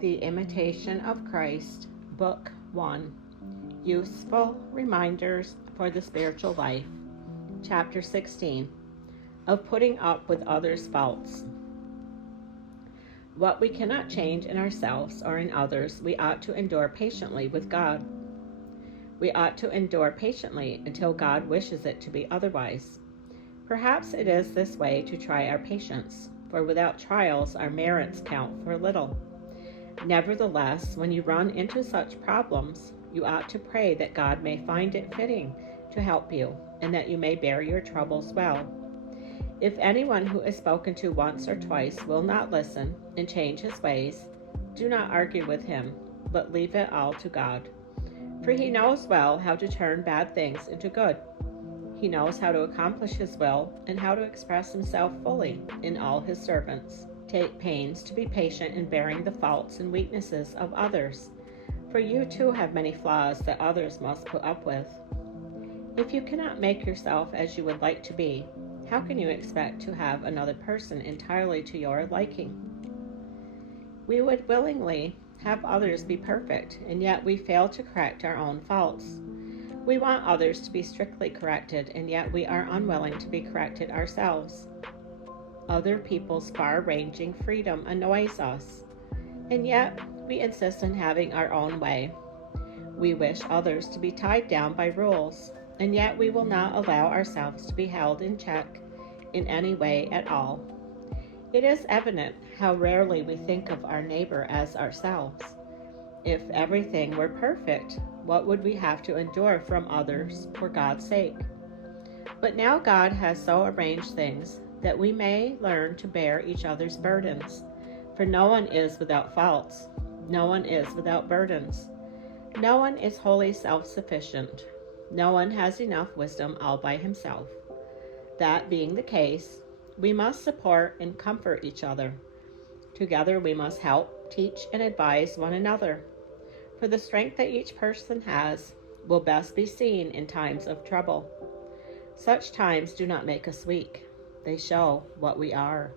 The Imitation of Christ, Book 1, Useful Reminders for the Spiritual Life, Chapter 16, of Putting Up with Others' Faults. What we cannot change in ourselves or in others, we ought to endure patiently with God. We ought to endure patiently until God wishes it to be otherwise. Perhaps it is this way to try our patience, for without trials our merits count for little. Nevertheless, when you run into such problems, you ought to pray that God may find it fitting to help you, and that you may bear your troubles well. If anyone who is spoken to once or twice will not listen and change his ways, do not argue with him, but leave it all to God. For he knows well how to turn bad things into good. He knows how to accomplish his will and how to express himself fully in all his servants. Take pains to be patient in bearing the faults and weaknesses of others, for you too have many flaws that others must put up with. If you cannot make yourself as you would like to be, how can you expect to have another person entirely to your liking? We would willingly have others be perfect, and yet we fail to correct our own faults. We want others to be strictly corrected, and yet we are unwilling to be corrected ourselves. Other people's far-ranging freedom annoys us, and yet we insist on having our own way. We wish others to be tied down by rules, and yet we will not allow ourselves to be held in check in any way at all. It is evident how rarely we think of our neighbor as ourselves. If everything were perfect, what would we have to endure from others for God's sake? But now God has so arranged things that we may learn to bear each other's burdens. For no one is without faults. No one is without burdens. No one is wholly self-sufficient. No one has enough wisdom all by himself. That being the case, we must support and comfort each other. Together we must help, teach, and advise one another. For the strength that each person has will best be seen in times of trouble. Such times do not make us weak. They show what we are.